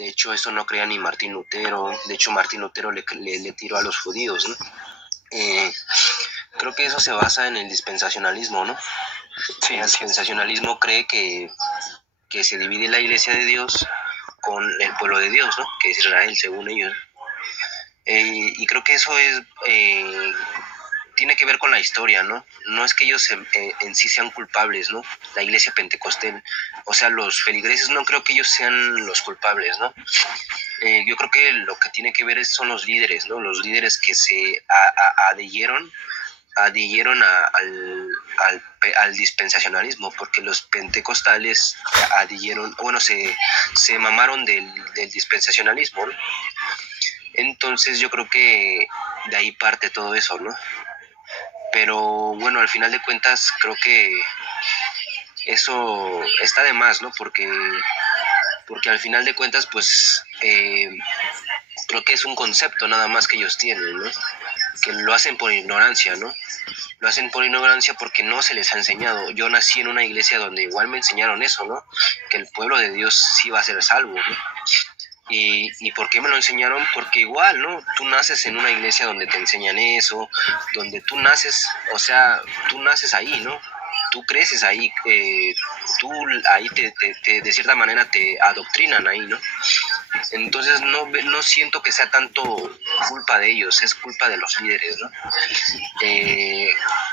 De hecho, eso no creía ni Martín Lutero. De hecho, Martín Lutero le tiró a los judíos, ¿no? Creo que eso se basa en el dispensacionalismo, ¿no? Sí, el dispensacionalismo cree que se divide la iglesia de Dios con el pueblo de Dios, ¿no? Que es Israel, según ellos. Y creo que eso es tiene que ver con la historia, ¿no? No es que ellos en sí sean culpables, ¿no? La iglesia pentecostal, o sea, los feligreses no creo que ellos sean los culpables, ¿no? Yo creo que lo que tiene que ver son los líderes, ¿no? Los líderes que se adhirieron al dispensacionalismo, porque los pentecostales adhirieron, bueno, se mamaron del dispensacionalismo, ¿no? Entonces yo creo que de ahí parte todo eso, ¿no? Pero bueno, al final de cuentas creo que eso está de más, ¿no? Porque al final de cuentas pues creo que es un concepto nada más que ellos tienen, ¿no? Que lo hacen por ignorancia, ¿no? Lo hacen por ignorancia porque no se les ha enseñado. Yo nací en una iglesia donde igual me enseñaron eso, ¿no? Que el pueblo de Dios sí va a ser salvo, ¿no? ¿Y por qué me lo enseñaron? Porque igual, ¿no? Tú naces en una iglesia donde te enseñan eso, donde tú naces, o sea, tú naces ahí, ¿no? Tú creces ahí, tú ahí de cierta manera te adoctrinan ahí, ¿no? Entonces no siento que sea tanto culpa de ellos, es culpa de los líderes, ¿no?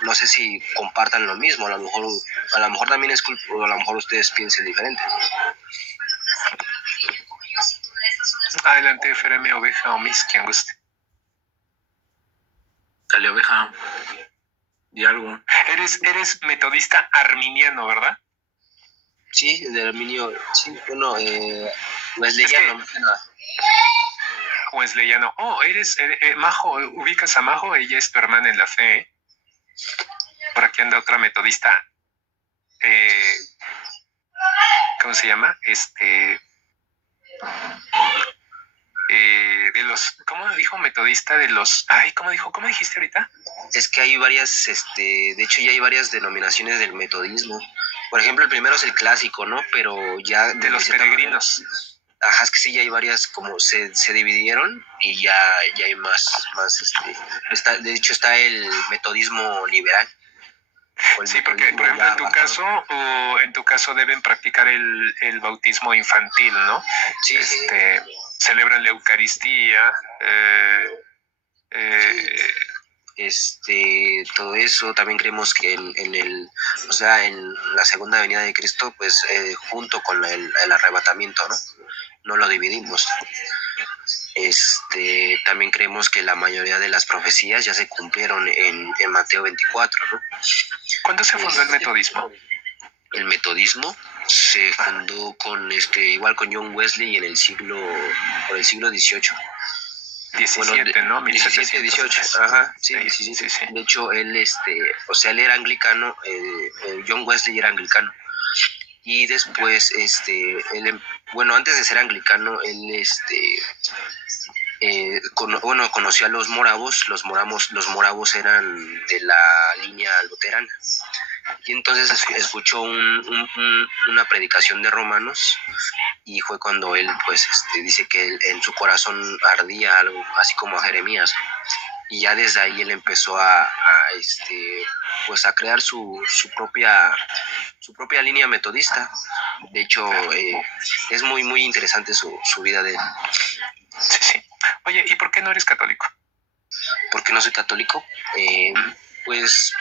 No sé si compartan lo mismo, a lo mejor también es culpa, o a lo mejor ustedes piensen diferente. Adelante, Fereme, Oveja o Miss, quien guste. Dale, Oveja. Di algo. Eres metodista arminiano, ¿verdad? Sí, de Arminio, sí, bueno, wesleyano, más que nada. Wesleyano. Oh, eres Majo, ubicas a Majo, ella es tu hermana en la fe, ¿eh? Por aquí anda otra metodista, ¿cómo se llama? De los, ¿cómo dijo metodista? De los, ¿cómo dijo? ¿Cómo dijiste ahorita? Es que hay varias, de hecho ya hay varias denominaciones del metodismo. Por ejemplo, el primero es el clásico, ¿no? Pero ya... De los peregrinos. Ajá, es que sí, ya hay varias, como se dividieron y ya hay más de hecho está el metodismo liberal. Sí, porque por ejemplo en tu caso deben practicar el bautismo infantil, ¿no? Sí, sí. Celebran la Eucaristía, todo eso. También creemos que en la segunda venida de Cristo, pues junto con el arrebatamiento, ¿no? No lo dividimos. También creemos que la mayoría de las profecías ya se cumplieron en Mateo 24, ¿no? ¿Cuándo se fundó el metodismo? El metodismo se fundó con igual con John Wesley por el siglo XVIII. 17, ¿no? 17, 18, ajá, sí. De hecho, él, él era anglicano, John Wesley era anglicano. Y después, antes de ser anglicano, él, conoció a los moravos. Los moravos eran de la línea luterana. Y entonces escuchó una predicación de Romanos y fue cuando él, pues, dice que en su corazón ardía algo, así como a Jeremías. Y ya desde ahí él empezó a crear su propia línea metodista. De hecho, es muy, muy interesante su vida de él. Sí. Oye, ¿y por qué no eres católico? ¿Por qué no soy católico? Pues...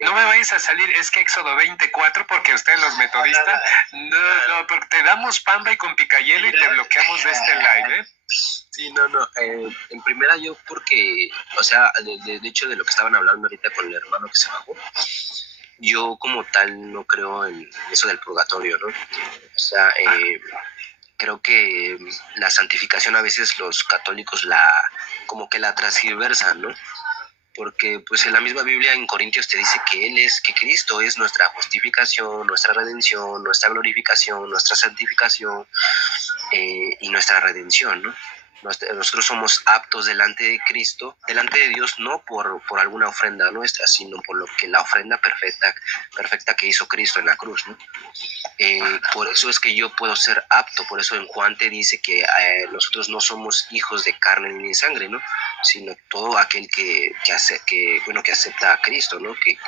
No me vayas a salir, es que Éxodo 24, porque ustedes los metodistas, no, porque te damos pamba y con picayelo y te bloqueamos de este live, ¿eh? Sí, no. En primera yo porque, o sea, de hecho de lo que estaban hablando ahorita con el hermano que se bajó, yo como tal no creo en eso del purgatorio, ¿no? O sea, creo que la santificación a veces los católicos como que la transgiversan, ¿no? Porque pues en la misma Biblia en Corintios te dice que Cristo es nuestra justificación, nuestra redención, nuestra glorificación, nuestra santificación y nuestra redención, ¿no? Nosotros somos aptos delante de Cristo, delante de Dios, no por alguna ofrenda nuestra, sino por lo que la ofrenda perfecta que hizo Cristo en la cruz, ¿no? Por eso es que yo puedo ser apto, por eso en Juan te dice que nosotros no somos hijos de carne ni de sangre, ¿no? Sino todo aquel que acepta a Cristo, ¿no? Que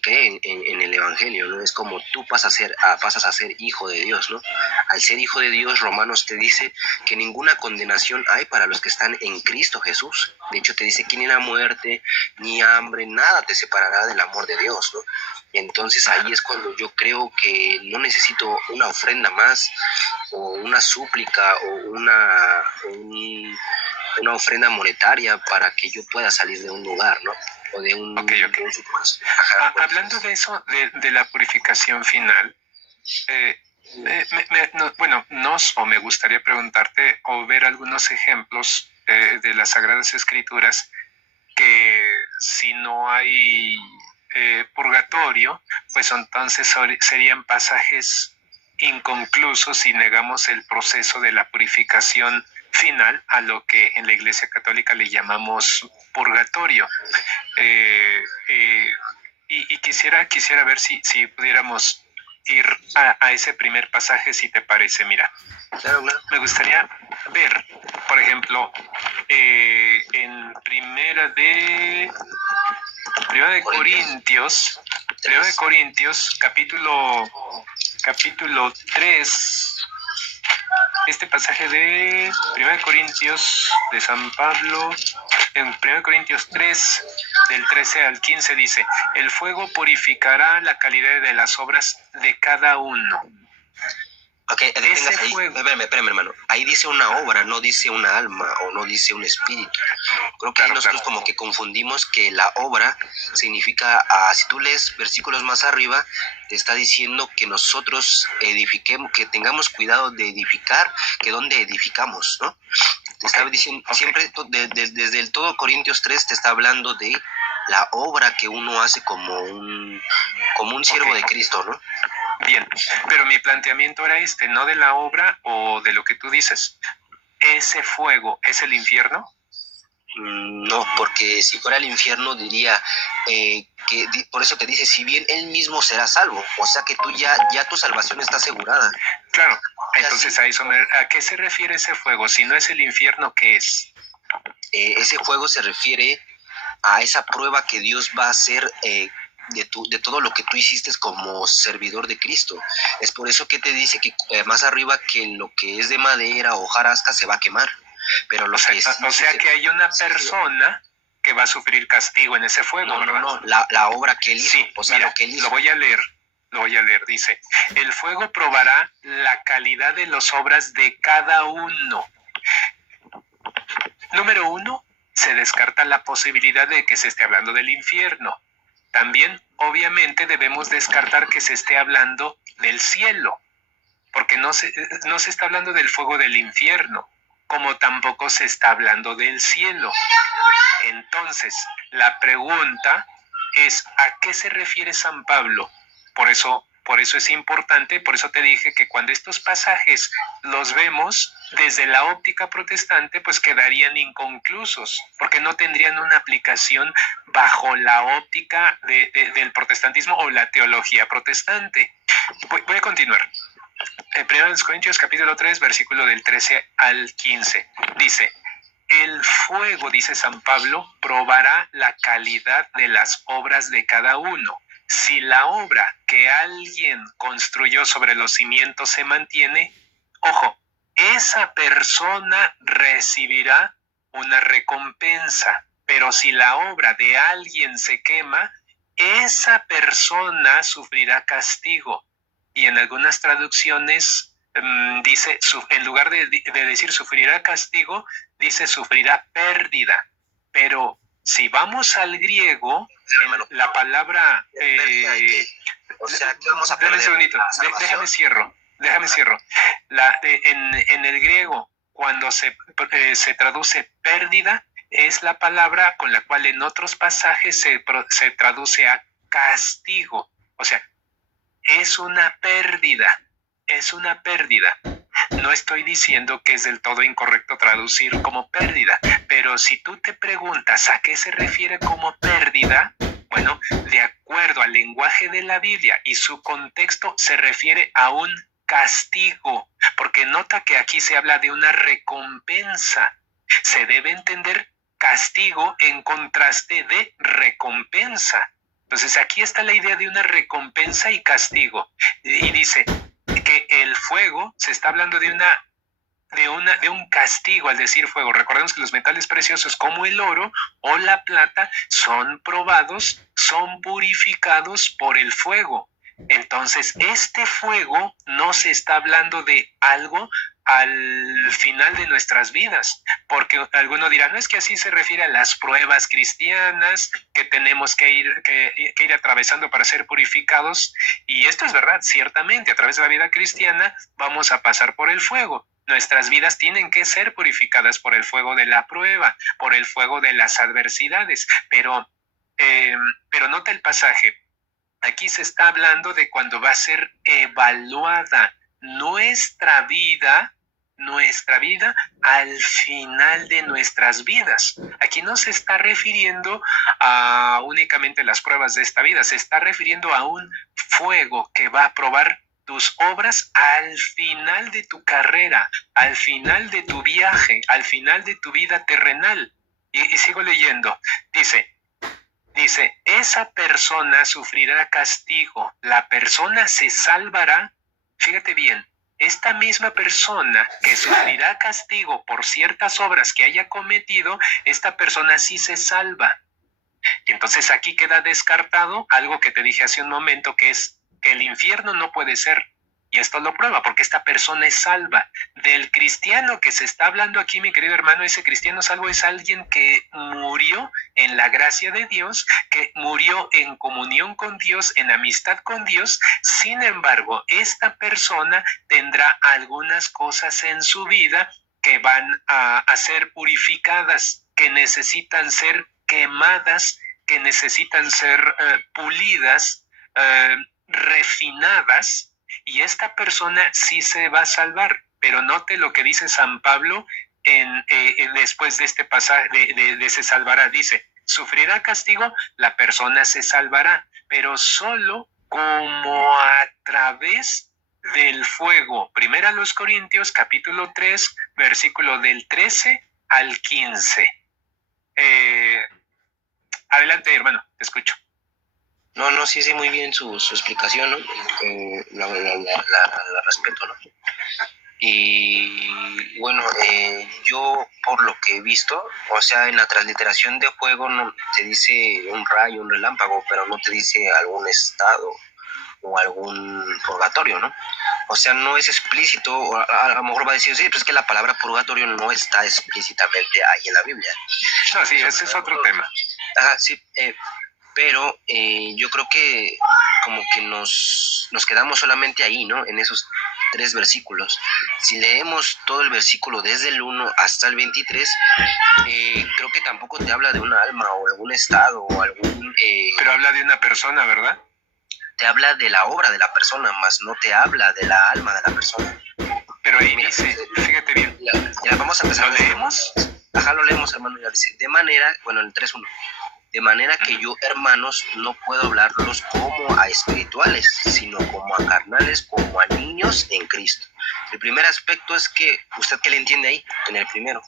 cree en el Evangelio, ¿no? Es como tú pasas a ser hijo de Dios, ¿no? Al ser hijo de Dios, Romanos te dice que ninguna condenación hay para los que están en Cristo Jesús. De hecho, te dice que ni la muerte, ni hambre, nada te separará del amor de Dios, ¿no? Entonces ahí es cuando yo creo que no necesito una ofrenda más, o una súplica, o una ofrenda monetaria para que yo pueda salir de un lugar, ¿no? O de un, Okay. De un supuesto. Ajá, Hablando de eso, de la purificación final, me gustaría preguntarte o ver algunos ejemplos de las Sagradas Escrituras que si no hay purgatorio, pues entonces serían pasajes inconclusos si negamos el proceso de la purificación final a lo que en la Iglesia Católica le llamamos purgatorio. Y quisiera ver si pudiéramos ir a ese primer pasaje, si te parece. Mira, claro. Me gustaría ver, por ejemplo, en Primera de Corintios, capítulo 3, este pasaje de 1 Corintios de San Pablo, en 1 Corintios 3, del 13 al 15 dice: el fuego purificará la calidad de las obras de cada uno. Ok, detengas ahí. Espérame, hermano. Ahí dice una obra, no dice una alma o no dice un espíritu. Creo que ahí nosotros como que confundimos que la obra significa, si tú lees versículos más arriba, te está diciendo que nosotros edifiquemos, que tengamos cuidado de edificar, que donde edificamos, ¿no? Te está diciendo, siempre desde el todo Corintios 3 te está hablando de la obra que uno hace como un siervo de Cristo, ¿no? Bien, pero mi planteamiento era no de la obra o de lo que tú dices. ¿Ese fuego es el infierno? No, porque si fuera el infierno diría por eso te dice, si bien él mismo será salvo, o sea que tú ya tu salvación está asegurada. Claro, entonces ¿a qué se refiere ese fuego? Si no es el infierno, ¿qué es? Ese fuego se refiere a esa prueba que Dios va a hacer de todo lo que tú hiciste como servidor de Cristo. Es por eso que te dice que más arriba que lo que es de madera o hojarasca se va a quemar. Pero o sea que hay una persona que va a sufrir castigo en ese fuego, ¿verdad? No, la obra que él hizo. Sí, o sea, mira, lo que él hizo. Lo voy a leer, dice: el fuego probará la calidad de las obras de cada uno. Número 1, se descarta la posibilidad de que se esté hablando del infierno. También, obviamente, debemos descartar que se esté hablando del cielo, porque no se está hablando del fuego del infierno, como tampoco se está hablando del cielo. Entonces, la pregunta es: ¿a qué se refiere San Pablo? Por eso es importante, por eso te dije que cuando estos pasajes los vemos desde la óptica protestante, pues quedarían inconclusos, porque no tendrían una aplicación bajo la óptica del protestantismo o la teología protestante. Voy a continuar. 1 Corintios capítulo 3, versículo del 13 al 15. Dice: el fuego, dice San Pablo, probará la calidad de las obras de cada uno. Si la obra que alguien construyó sobre los cimientos se mantiene, ojo, esa persona recibirá una recompensa. Pero si la obra de alguien se quema, esa persona sufrirá castigo. Y en algunas traducciones dice, en lugar de decir sufrirá castigo, dice sufrirá pérdida. Pero si vamos al griego, la palabra... o sea, ¿qué vamos a perder? Dame un segundito, déjame cierro. En el griego, cuando se traduce pérdida, es la palabra con la cual en otros pasajes se traduce a castigo. O sea, es una pérdida. No estoy diciendo que es del todo incorrecto traducir como pérdida, pero si tú te preguntas a qué se refiere como pérdida, bueno, de acuerdo al lenguaje de la Biblia y su contexto, se refiere a un castigo, porque nota que aquí se habla de una recompensa. Se debe entender castigo en contraste de recompensa. Entonces aquí está la idea de una recompensa y castigo. Y dice que el fuego, se está hablando de un castigo al decir fuego. Recordemos que los metales preciosos como el oro o la plata son probados, son purificados por el fuego. Entonces, este fuego no se está hablando de algo al final de nuestras vidas, porque alguno dirá, no es que así se refiere a las pruebas cristianas que tenemos que ir atravesando para ser purificados, y esto es verdad, ciertamente, a través de la vida cristiana vamos a pasar por el fuego. Nuestras vidas tienen que ser purificadas por el fuego de la prueba, por el fuego de las adversidades, pero nota el pasaje. Aquí se está hablando de cuando va a ser evaluada nuestra vida al final de nuestras vidas. Aquí no se está refiriendo a únicamente las pruebas de esta vida, se está refiriendo a un fuego que va a probar tus obras al final de tu carrera, al final de tu viaje, al final de tu vida terrenal. Y sigo leyendo. Dice, esa persona sufrirá castigo, la persona se salvará. Fíjate bien, esta misma persona que sufrirá castigo por ciertas obras que haya cometido, esta persona sí se salva. Y entonces aquí queda descartado algo que te dije hace un momento, que es que el infierno no puede ser. Y esto lo prueba porque esta persona es salva. Del cristiano que se está hablando aquí, mi querido hermano, ese cristiano salvo es alguien que murió en la gracia de Dios, que murió en comunión con Dios, en amistad con Dios. Sin embargo, esta persona tendrá algunas cosas en su vida que van a ser purificadas, que necesitan ser quemadas, que necesitan ser pulidas, refinadas, y esta persona sí se va a salvar. Pero note lo que dice San Pablo después de este pasaje de se salvará. Dice, sufrirá castigo, la persona se salvará, pero solo como a través del fuego. Primera a los Corintios, capítulo 3, versículo del 13 al 15. Adelante, hermano, te escucho. No, sí, muy bien su explicación, ¿no? La respeto, ¿no? Y bueno, yo por lo que he visto, o sea, en la transliteración de fuego no te dice un rayo, un relámpago, pero no te dice algún estado o algún purgatorio, ¿no? O sea, no es explícito, a lo mejor va a decir, sí, pues es que la palabra purgatorio no está explícitamente ahí en la Biblia. No, sí, ese es otro tema. Ajá, sí, pero yo creo que como que nos quedamos solamente ahí, ¿no? En esos 3 versículos. Si leemos todo el versículo desde el 1 hasta el 23, creo que tampoco te habla de un alma o algún estado o algún... Pero habla de una persona, ¿verdad? Te habla de la obra de la persona, más no te habla de la alma de la persona. Pero ahí mira, dice, fíjate bien. Ya vamos a empezar. ¿Lo leemos? Ajá, lo leemos, hermano. Ya dice, de manera, bueno, el 3.1. De manera que yo, hermanos, no puedo hablarlos como a espirituales, sino como a carnales, como a niños en Cristo. El primer aspecto es que, ¿usted qué le entiende ahí? En el primero,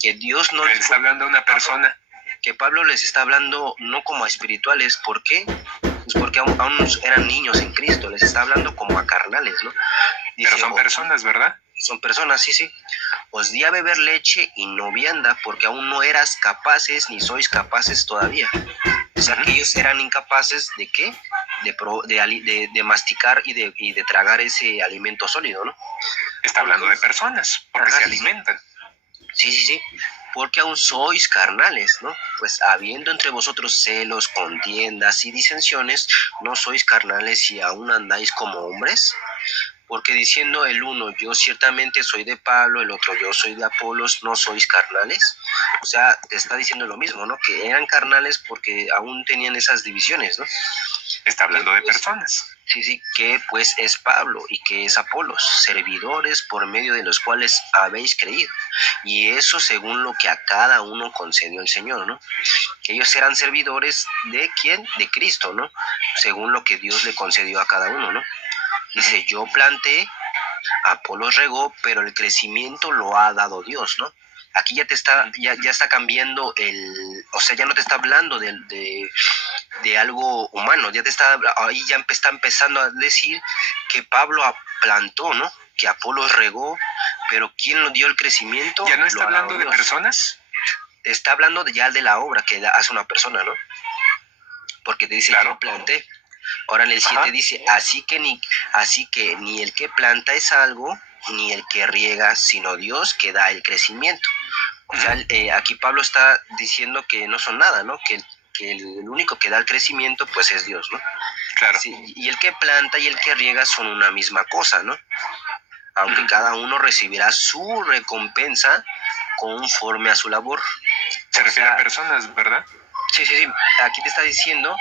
que Dios no... Él está hablando a una persona. Que Pablo les está hablando no como a espirituales. ¿Por qué? Pues porque aún eran niños en Cristo, les está hablando como a carnales, ¿no? Dice, pero son personas, ¿verdad? Son personas, sí. Os di a beber leche y no vianda, porque aún no eras capaces, ni sois capaces todavía. O sea, que ellos eran incapaces ¿de qué? De masticar y de tragar ese alimento sólido, ¿no? Está hablando de personas, porque se alimentan. Sí. Porque aún sois carnales, ¿no? Pues habiendo entre vosotros celos, contiendas y disensiones, ¿no sois carnales y aún andáis como hombres? Porque diciendo el uno, yo ciertamente soy de Pablo, el otro, yo soy de Apolos, ¿no sois carnales? O sea, te está diciendo lo mismo, ¿no? Que eran carnales porque aún tenían esas divisiones, ¿no? Está hablando de personas. Sí, sí, que pues es Pablo y que es Apolos, servidores por medio de los cuales habéis creído. Y eso según lo que a cada uno concedió el Señor, ¿no? Que ellos eran servidores de ¿quién? De Cristo, ¿no? Según lo que Dios le concedió a cada uno, ¿no? Dice, yo planté, Apolos regó, pero el crecimiento lo ha dado Dios, ¿no? Aquí ya está cambiando o sea, ya no te está hablando de algo humano, ahí ya está empezando a decir que Pablo plantó, ¿no? Que Apolos regó, pero ¿quién lo dio el crecimiento? ¿Ya no está hablando de personas? Está hablando ya de la obra que hace una persona, ¿no? Porque te dice, claro, yo planté. Ahora en el 7 dice, así que ni el que planta es algo, ni el que riega, sino Dios que da el crecimiento. O sea, aquí Pablo está diciendo que no son nada, ¿no? Que el único que da el crecimiento, pues es Dios, ¿no? Claro. Sí, y el que planta y el que riega son una misma cosa, ¿no? Aunque cada uno recibirá su recompensa conforme a su labor. Se refiere a personas, ¿verdad? Sí. Aquí te está diciendo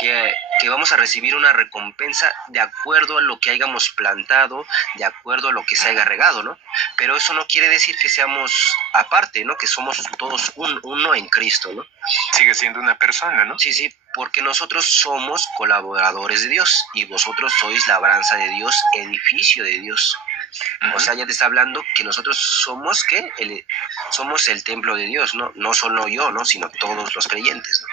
que vamos a recibir una recompensa de acuerdo a lo que hayamos plantado, de acuerdo a lo que se haya regado, ¿no? Pero eso no quiere decir que seamos aparte, ¿no? Que somos todos uno en Cristo, ¿no? Sigue siendo una persona, ¿no? Sí, porque nosotros somos colaboradores de Dios y vosotros sois labranza de Dios, edificio de Dios. O sea, ya te está hablando que nosotros somos, ¿qué? Somos el templo de Dios, ¿no? No solo yo, ¿no? Sino todos los creyentes, ¿no?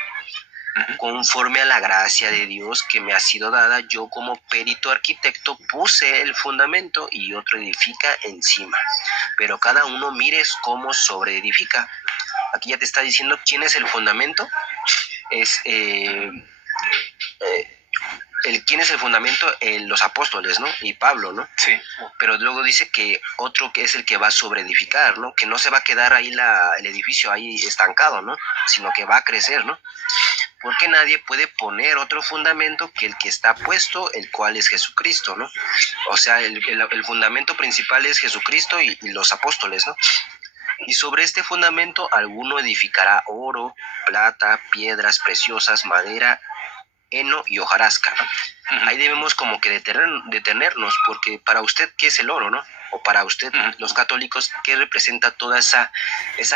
Conforme a la gracia de Dios que me ha sido dada, yo como perito arquitecto puse el fundamento y otro edifica encima. Pero cada uno mires cómo sobreedifica. Aquí ya te está diciendo quién es el fundamento. ¿Quién es el fundamento? Los apóstoles, ¿no? Y Pablo, ¿no? Sí. Pero luego dice que otro que es el que va a sobreedificar, ¿no? Que no se va a quedar ahí el edificio ahí estancado, ¿no? Sino que va a crecer, ¿no? Porque nadie puede poner otro fundamento que el que está puesto, el cual es Jesucristo, ¿no? O sea, el fundamento principal es Jesucristo y los apóstoles, ¿no? Y sobre este fundamento alguno edificará oro, plata, piedras preciosas, madera, heno y hojarasca, ¿no? Ahí debemos como que detenernos, porque para usted, ¿qué es el oro, no? O para usted, los católicos, ¿qué representa toda esa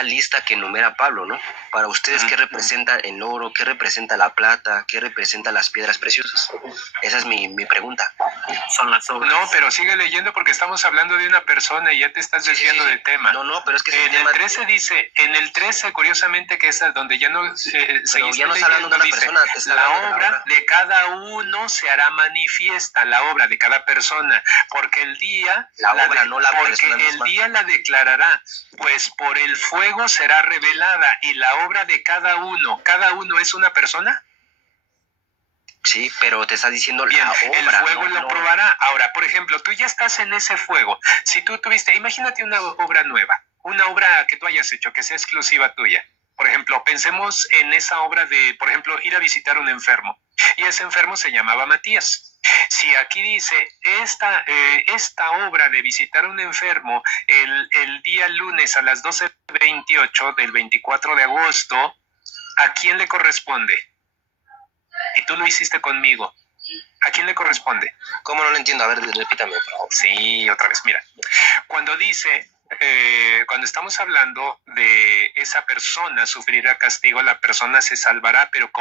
lista que enumera Pablo, no? Para ustedes, ¿qué representa el oro? ¿Qué representa la plata? ¿Qué representa las piedras preciosas? Esa es mi pregunta. Son las obras. No, pero sigue leyendo porque estamos hablando de una persona y ya te estás desviando del tema. No, pero es que en el 13 dice, en el 13, curiosamente, que es donde ya no seguiste ya no está hablando de una dice, persona, la obra de cada uno se hará manifiesta, la obra de cada persona, porque el día la declarará, pues por el fuego será revelada, y la obra de cada uno es una persona. Sí, pero te está diciendo bien, la obra. El fuego lo probará. Ahora, por ejemplo, tú ya estás en ese fuego. Si tú tuviste, imagínate una obra nueva, una obra que tú hayas hecho, que sea exclusiva tuya. Por ejemplo, pensemos en esa obra de, por ejemplo, ir a visitar a un enfermo. Y ese enfermo se llamaba Matías. Si aquí dice, esta obra de visitar a un enfermo el día lunes a las 12:28 del 24 de agosto, ¿a quién le corresponde? Y tú lo hiciste conmigo. ¿A quién le corresponde? ¿Cómo no lo entiendo? A ver, repítame, por favor. Sí, otra vez. Mira, cuando dice, cuando estamos hablando de esa persona sufrirá castigo, la persona se salvará, pero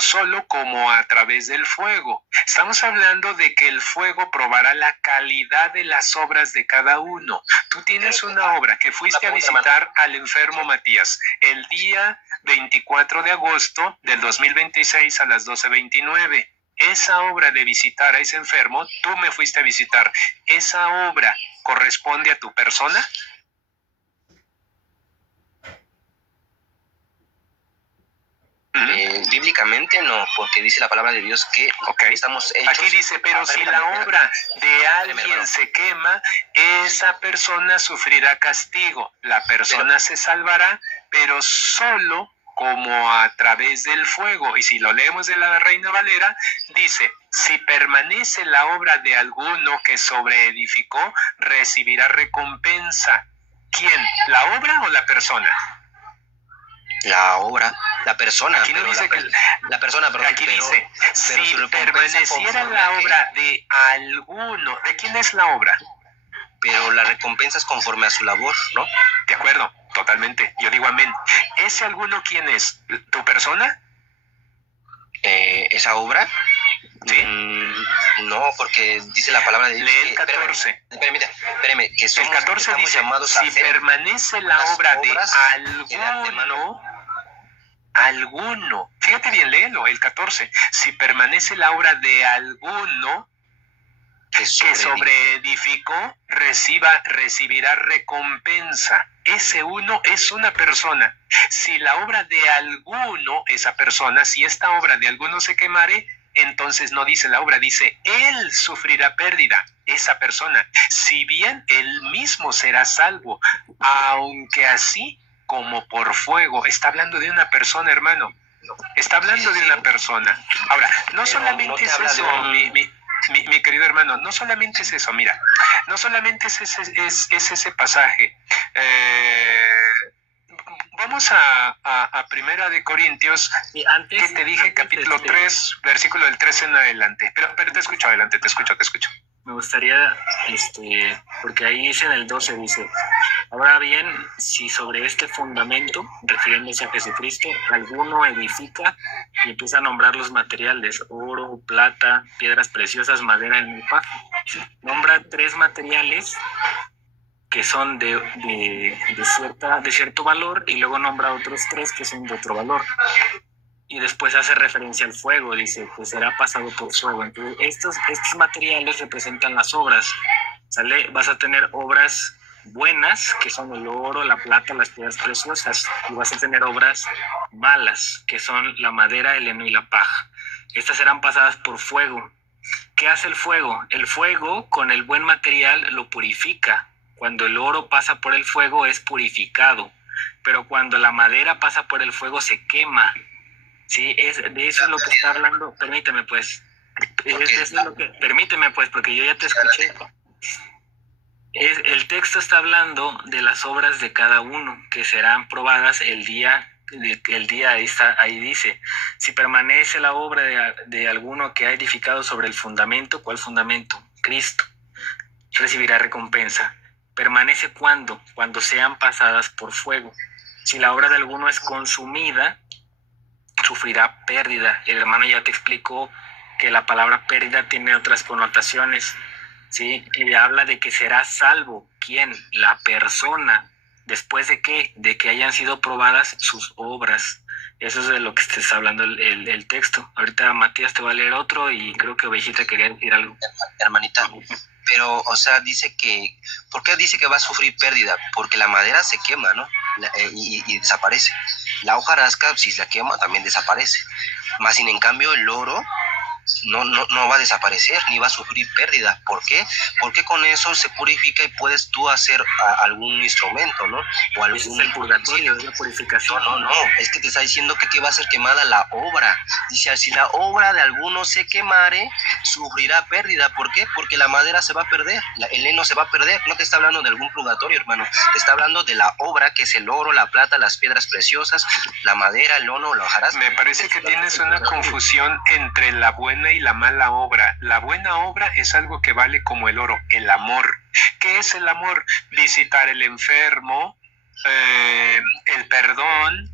solo como a través del fuego. Estamos hablando de que el fuego probará la calidad de las obras de cada uno. Tú tienes una obra que fuiste a visitar al enfermo Matías el día 24 de agosto del 2026 a las 12:29. Esa obra de visitar a ese enfermo, tú me fuiste a visitar. ¿Esa obra corresponde a tu persona? Bíblicamente no, porque dice la palabra de Dios que estamos hechos. Aquí dice, pero si la obra de alguien se quema, esa persona sufrirá castigo. La persona se salvará, pero solo como a través del fuego. Y si lo leemos de la Reina Valera, dice, si permanece la obra de alguno que sobreedificó, recibirá recompensa. ¿Quién? ¿La obra o la persona? La obra, la persona. Aquí no dice la persona, perdón. Aquí dice, si permaneciera la obra de alguno, ¿de quién es la obra? Pero la recompensa es conforme a su labor, ¿no? De acuerdo, totalmente. Yo digo amén. ¿Ese alguno quién es? ¿Tu persona? ¿Esa obra? ¿Sí? No, porque dice la palabra de Dios. Lee el 14. Espérame, que somos, el 14 dice, llamados si permanece la obra de alguno, fíjate bien, léelo, el 14, si permanece la obra de alguno que sobreedificó, recibirá recompensa. Ese uno es una persona. Si la obra de alguno, esa persona, si esta obra de alguno se quemare, entonces no dice la obra, dice él sufrirá pérdida, esa persona, si bien él mismo será salvo, aunque así como por fuego. Está hablando de una persona, hermano. Está hablando de una persona. Ahora, no solamente es eso, mi querido hermano, no solamente es eso, mira, no solamente es ese pasaje. Vamos a Primera de Corintios, antes, que te dije, capítulo 3, versículo del 13 en adelante. Pero te escucho, adelante, te escucho. Me gustaría, porque ahí dice en el 12, dice, ahora bien, si sobre este fundamento, refiriéndose a Jesucristo, alguno edifica y empieza a nombrar los materiales, oro, plata, piedras preciosas, madera en el paja. Nombra 3 materiales que son de cierto valor, y luego nombra otros 3 que son de otro valor. Y después hace referencia al fuego, dice, pues será pasado por fuego. Entonces, estos materiales representan las obras, ¿sale? Vas a tener obras buenas, que son el oro, la plata, las piedras preciosas, y vas a tener obras malas, que son la madera, el heno y la paja. Estas serán pasadas por fuego. ¿Qué hace el fuego? El fuego, con el buen material, lo purifica. Cuando el oro pasa por el fuego, es purificado. Pero cuando la madera pasa por el fuego, se quema. Sí, de eso es lo que está hablando. Permíteme, pues. Permíteme, pues, porque yo ya te escuché. El texto está hablando de las obras de cada uno, que serán probadas el día ahí dice, si permanece la obra de alguno que ha edificado sobre el fundamento. ¿Cuál fundamento? Cristo. Recibirá recompensa. ¿Permanece cuándo? Cuando sean pasadas por fuego. Si la obra de alguno es consumida, sufrirá pérdida. El hermano ya te explicó que la palabra pérdida tiene otras connotaciones, ¿sí? Y habla de que será salvo. ¿Quién? La persona. ¿Después de qué? De que hayan sido probadas sus obras. Eso es de lo que está hablando el texto. Ahorita Matías te va a leer otro, y creo que Ovejita quería decir algo. Hermanita, pero, o sea, dice que, ¿por qué dice que va a sufrir pérdida? Porque la madera se quema, ¿no? Y desaparece. La hojarasca, si se quema, también desaparece. Más sin en cambio, el oro no va a desaparecer ni va a sufrir pérdida. ¿Por qué? Porque con eso se purifica y puedes tú hacer algún instrumento, ¿no? O algún, es el purgatorio, es la purificación. No, es que te está diciendo que va a ser quemada la obra. Dice, si la obra de alguno se quemare, sufrirá pérdida. ¿Por qué? Porque la madera se va a perder, el heno se va a perder. No te está hablando de algún purgatorio, hermano. Te está hablando de la obra, que es el oro, la plata, las piedras preciosas, la madera, el lono, la hojarasca. Me parece que tienes una confusión entre la buena y la mala obra. La buena obra es algo que vale como el oro, el amor. ¿Qué es el amor? Visitar el enfermo, el perdón,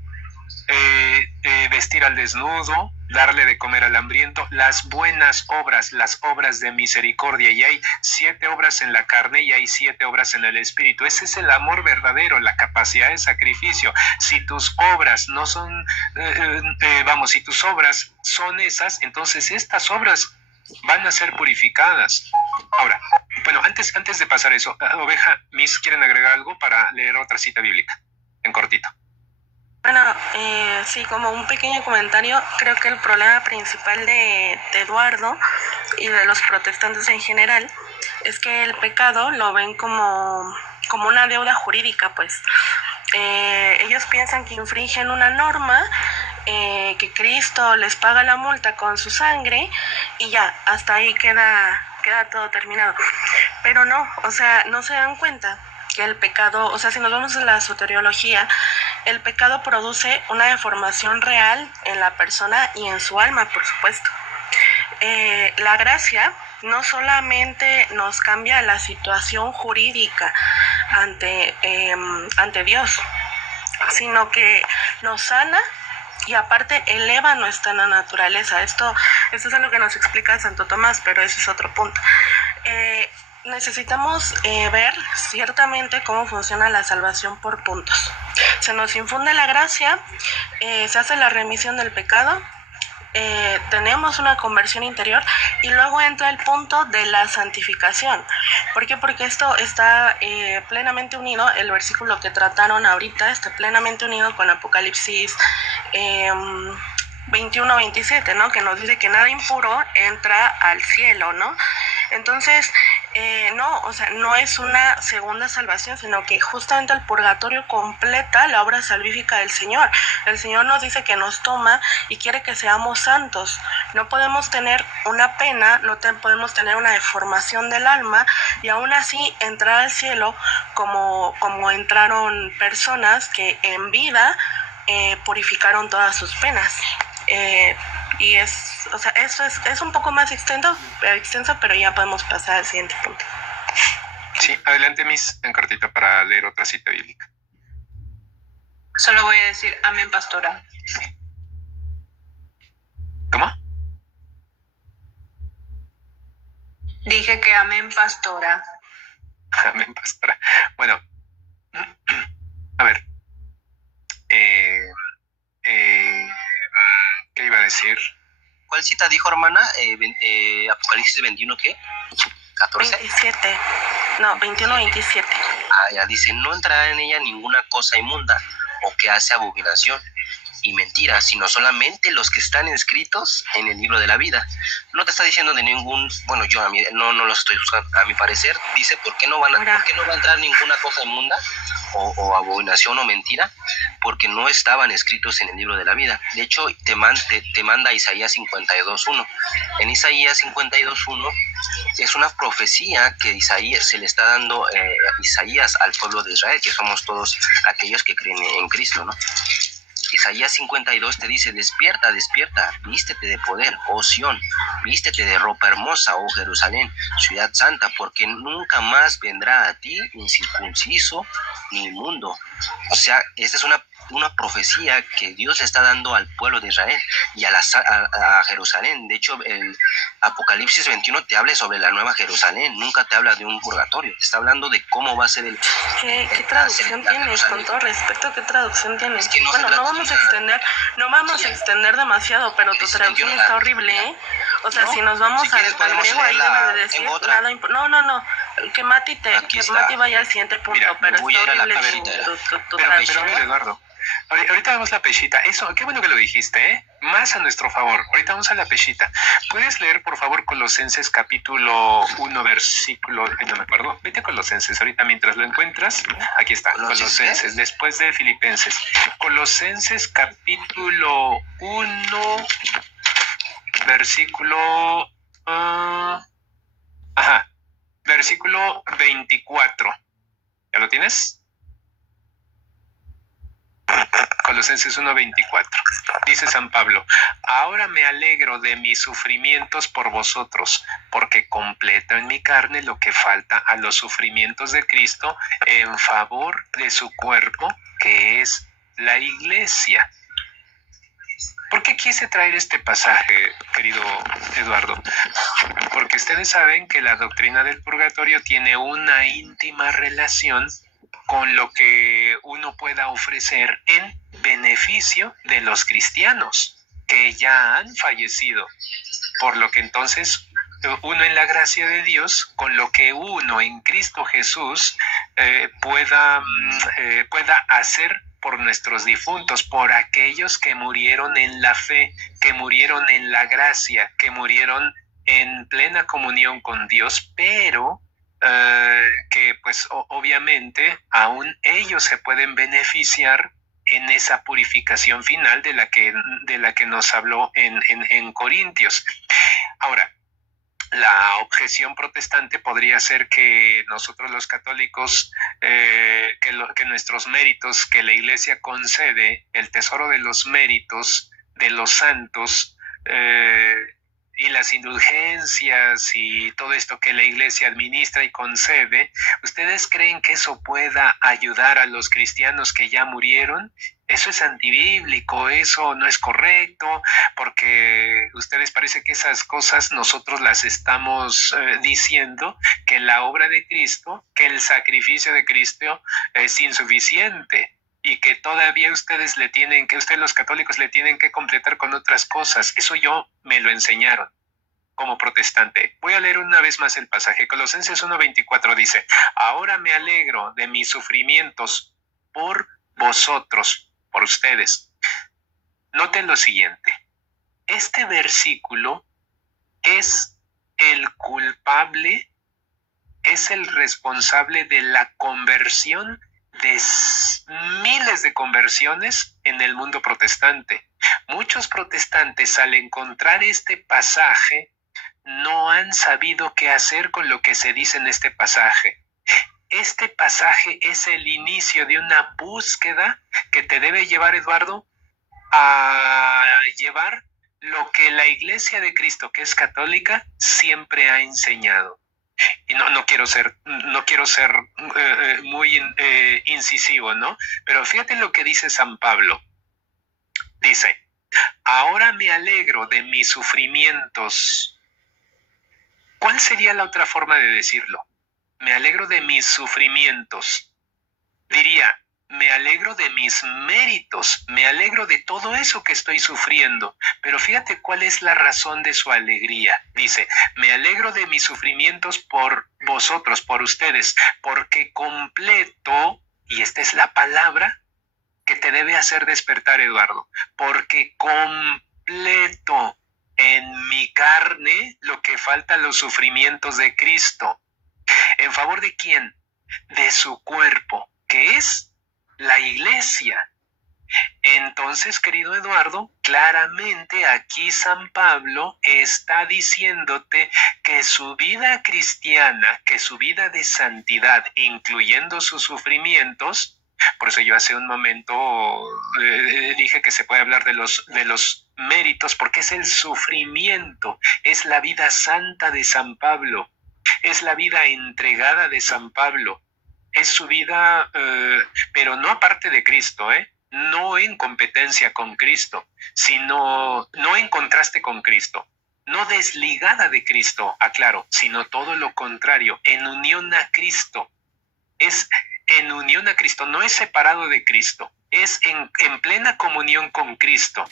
vestir al desnudo, darle de comer al hambriento, las buenas obras, las obras de misericordia. Y hay 7 obras en la carne y hay 7 obras en el espíritu. Ese es el amor verdadero, la capacidad de sacrificio. Si tus obras no son, si tus obras son esas, entonces estas obras van a ser purificadas. Ahora, bueno, antes de pasar eso, Oveja, Miss, ¿quieren agregar algo para leer otra cita bíblica? En cortito. Bueno, sí, como un pequeño comentario, creo que el problema principal de Eduardo y de los protestantes en general es que el pecado lo ven como una deuda jurídica, pues. ellos piensan que infringen una norma, que Cristo les paga la multa con su sangre y ya, hasta ahí queda todo terminado. Pero no, o sea, no se dan cuenta que el pecado, o sea, si nos vamos a la soteriología, el pecado produce una deformación real en la persona y en su alma, por supuesto. La gracia no solamente nos cambia la situación jurídica ante Dios, sino que nos sana y aparte eleva nuestra naturaleza. Esto es algo que nos explica Santo Tomás, pero ese es otro punto. Necesitamos ver ciertamente cómo funciona la salvación por puntos. Se nos infunde la gracia, se hace la remisión del pecado, tenemos una conversión interior y luego entra el punto de la santificación. ¿Por qué? Porque esto está plenamente unido, el versículo que trataron ahorita está plenamente unido con Apocalipsis 21-27, ¿no? Que nos dice que nada impuro entra al cielo, ¿no? Entonces, no, o sea, no es una segunda salvación, sino que justamente el purgatorio completa la obra salvífica del Señor. El Señor nos dice que nos toma y quiere que seamos santos. No podemos tener una pena, no podemos tener una deformación del alma y aún así entrar al cielo como entraron personas que en vida purificaron todas sus penas. Y o sea, eso es un poco más extenso, pero ya podemos pasar al siguiente punto. Sí, adelante, Miss, en cortito para leer otra cita bíblica. Solo voy a decir amén, pastora. ¿Cómo? Dije que amén, pastora. Amén, pastora. Bueno, a ver. ¿Qué iba a decir? ¿Cuál cita dijo, hermana? Apocalipsis 21, ¿qué? 14. 27. No, 21-27. Ya dice, no entrará en ella ninguna cosa inmunda o que hace abominación y mentira, sino solamente los que están inscritos en el libro de la vida. No te está diciendo de ningún, bueno, yo a mí no los estoy buscando, a mi parecer, dice, ¿por qué no va a entrar ninguna cosa inmunda o abominación o mentira? Porque no estaban escritos en el libro de la vida. De hecho, te manda Isaías 52.1. En Isaías 52.1 es una profecía que Isaías se le está dando Isaías al pueblo de Israel, que somos todos aquellos que creen en Cristo, ¿no? Isaías 52 te dice, despierta, despierta, vístete de poder, oh Sión, vístete de ropa hermosa, oh Jerusalén, ciudad santa, porque nunca más vendrá a ti incircunciso ni inmundo. O sea, esta es una profecía que Dios le está dando al pueblo de Israel y a Jerusalén. De hecho, el Apocalipsis 21 te habla sobre la nueva Jerusalén, nunca te habla de un purgatorio, te está hablando de cómo va a ser el... ¿Qué traducción tienes? Con todo respeto, ¿qué traducción tienes? Es que no bueno, no vamos a extender demasiado, pero tu traducción está horrible, ¿eh? O sea, si nos vamos al griego, ahí debe de decir nada no, que Mati vaya al siguiente punto. Mira, pero voy está a ir a horrible tu traducción. pero Eduardo, ahorita vemos la pechita. Eso, qué bueno que lo dijiste, ¿eh? Más a nuestro favor. Ahorita vamos a la pechita. ¿Puedes leer, por favor, Colosenses capítulo 1, versículo... no me acuerdo. Vete a Colosenses ahorita mientras lo encuentras. Aquí está, Colosenses, después de Filipenses. Colosenses capítulo 1, versículo... versículo 24. ¿Ya lo tienes? Colosenses 1:24. Dice San Pablo, ahora me alegro de mis sufrimientos por vosotros, porque completo en mi carne lo que falta a los sufrimientos de Cristo en favor de su cuerpo, que es la iglesia. ¿Por qué quise traer este pasaje, querido Eduardo? Porque ustedes saben que la doctrina del purgatorio tiene una íntima relación con lo que uno pueda ofrecer en beneficio de los cristianos que ya han fallecido. Por lo que entonces uno en la gracia de Dios, con lo que uno en Cristo Jesús pueda hacer por nuestros difuntos, por aquellos que murieron en la fe, que murieron en la gracia, que murieron en plena comunión con Dios, pero que pues obviamente aún ellos se pueden beneficiar en esa purificación final de la que nos habló en Corintios. Ahora, la objeción protestante podría ser que nosotros los católicos, que nuestros méritos, que la Iglesia concede, el tesoro de los méritos de los santos, y las indulgencias y todo esto que la Iglesia administra y concede, ¿ustedes creen que eso pueda ayudar a los cristianos que ya murieron? Eso es antibíblico, eso no es correcto, porque ustedes parece que esas cosas nosotros las estamos diciendo, que la obra de Cristo, que el sacrificio de Cristo es insuficiente y que todavía ustedes los católicos le tienen que completar con otras cosas. Eso yo me lo enseñaron como protestante. Voy a leer una vez más el pasaje. Colosenses 1:24 dice: ahora me alegro de mis sufrimientos por vosotros, por ustedes. Noten lo siguiente. Este versículo es el culpable, es el responsable de la conversión de miles de conversiones en el mundo protestante. Muchos protestantes, al encontrar este pasaje, no han sabido qué hacer con lo que se dice en este pasaje. Este pasaje es el inicio de una búsqueda que te debe llevar, Eduardo, a llevar lo que la Iglesia de Cristo, que es católica, siempre ha enseñado. Y no quiero ser muy incisivo, ¿no? Pero fíjate lo que dice San Pablo. Dice: ahora me alegro de mis sufrimientos. ¿Cuál sería la otra forma de decirlo? Me alegro de mis sufrimientos. Diría: me alegro de mis méritos, me alegro de todo eso que estoy sufriendo. Pero fíjate cuál es la razón de su alegría. Dice: me alegro de mis sufrimientos por vosotros, por ustedes, porque completo, y esta es la palabra que te debe hacer despertar, Eduardo, porque completo en mi carne lo que falta los sufrimientos de Cristo. ¿En favor de quién? De su cuerpo, que es la Iglesia. Entonces, querido Eduardo, claramente aquí San Pablo está diciéndote que su vida cristiana, que su vida de santidad, incluyendo sus sufrimientos, por eso yo hace un momento dije que se puede hablar de los méritos, porque es el sufrimiento, es la vida santa de San Pablo, es la vida entregada de San Pablo. Es su vida, pero no aparte de Cristo, no en competencia con Cristo, sino no en contraste con Cristo, no desligada de Cristo, aclaro, sino todo lo contrario, en unión a Cristo. Es en unión a Cristo, no es separado de Cristo, es en plena comunión con Cristo.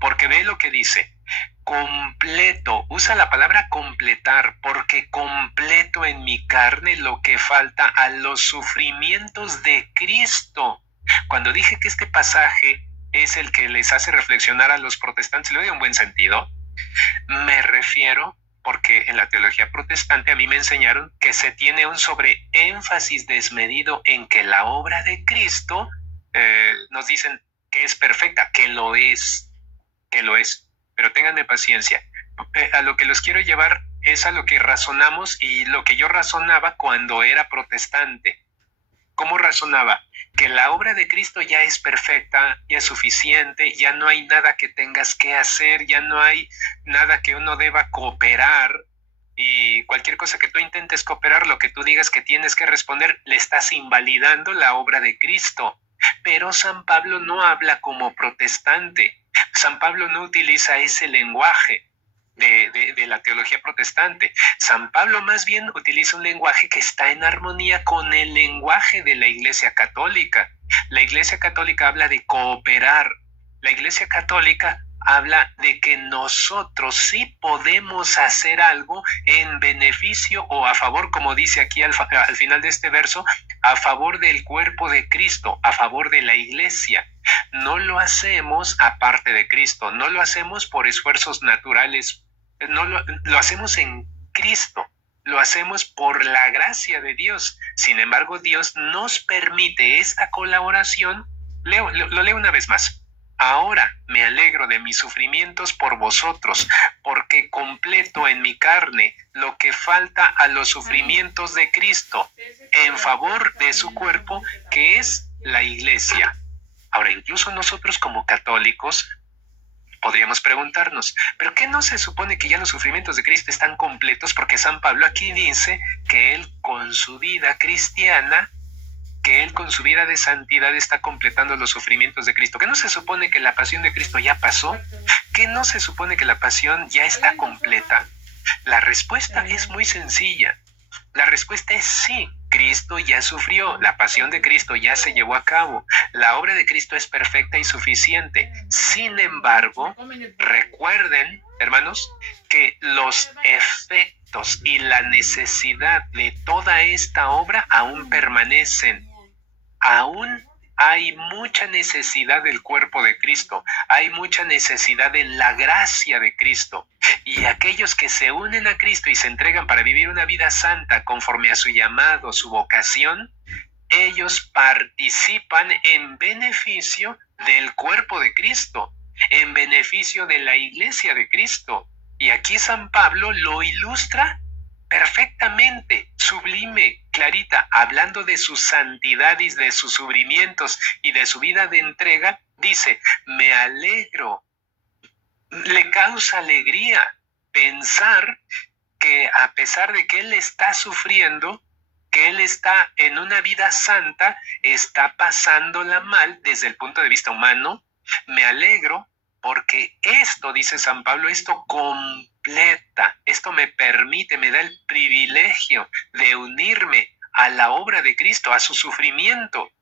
Porque ve lo que dice: completo, usa la palabra completar, porque completo en mi carne lo que falta a los sufrimientos de Cristo. Cuando dije que este pasaje es el que les hace reflexionar a los protestantes, le doy un buen sentido, me refiero porque en la teología protestante a mí me enseñaron que se tiene un sobreénfasis desmedido en que la obra de Cristo, nos dicen que es perfecta, que lo es, pero ténganme paciencia. A lo que los quiero llevar es a lo que razonamos y lo que yo razonaba cuando era protestante. ¿Cómo razonaba? Que la obra de Cristo ya es perfecta, ya es suficiente, ya no hay nada que tengas que hacer, ya no hay nada que uno deba cooperar, y cualquier cosa que tú intentes cooperar, lo que tú digas que tienes que responder, le estás invalidando la obra de Cristo. Pero San Pablo no habla como protestante. San Pablo no utiliza ese lenguaje de la teología protestante. San Pablo más bien utiliza un lenguaje que está en armonía con el lenguaje de la Iglesia Católica. La Iglesia Católica habla de cooperar. La Iglesia Católica habla de que nosotros sí podemos hacer algo en beneficio o a favor, como dice aquí al final de este verso, a favor del cuerpo de Cristo, a favor de la Iglesia. No lo hacemos aparte de Cristo, no lo hacemos por esfuerzos naturales, no lo hacemos en Cristo. lo hacemos por la gracia de Dios. Sin embargo, Dios nos permite esta colaboración. Lo leo una vez más. Ahora me alegro de mis sufrimientos por vosotros, porque completo en mi carne lo que falta a los sufrimientos de Cristo, en favor de su cuerpo, que es la iglesia. Ahora, incluso nosotros como católicos podríamos preguntarnos, ¿pero qué no se supone que ya los sufrimientos de Cristo están completos? Porque San Pablo aquí dice que él con su vida cristiana, que él con su vida de santidad está completando los sufrimientos de Cristo. ¿Qué no se supone que la pasión de Cristo ya pasó? ¿Qué no se supone que la pasión ya está completa? La respuesta es muy sencilla. La respuesta es sí. Cristo ya sufrió, la pasión de Cristo ya se llevó a cabo, la obra de Cristo es perfecta y suficiente. Sin embargo, recuerden, hermanos, que los efectos y la necesidad de toda esta obra aún permanecen. Aún hay mucha necesidad del cuerpo de Cristo, hay mucha necesidad de la gracia de Cristo. Y aquellos que se unen a Cristo y se entregan para vivir una vida santa conforme a su llamado, su vocación, ellos participan en beneficio del cuerpo de Cristo, en beneficio de la iglesia de Cristo. Y aquí San Pablo lo ilustra perfectamente, sublime, clarita, hablando de su santidad y de sus sufrimientos y de su vida de entrega, dice, me alegro, le causa alegría pensar que a pesar de que él está sufriendo, que él está en una vida santa, está pasándola mal desde el punto de vista humano, me alegro porque esto, dice San Pablo, esto completa, esto me permite, me da el privilegio de unirme a la obra de Cristo, a su sufrimiento.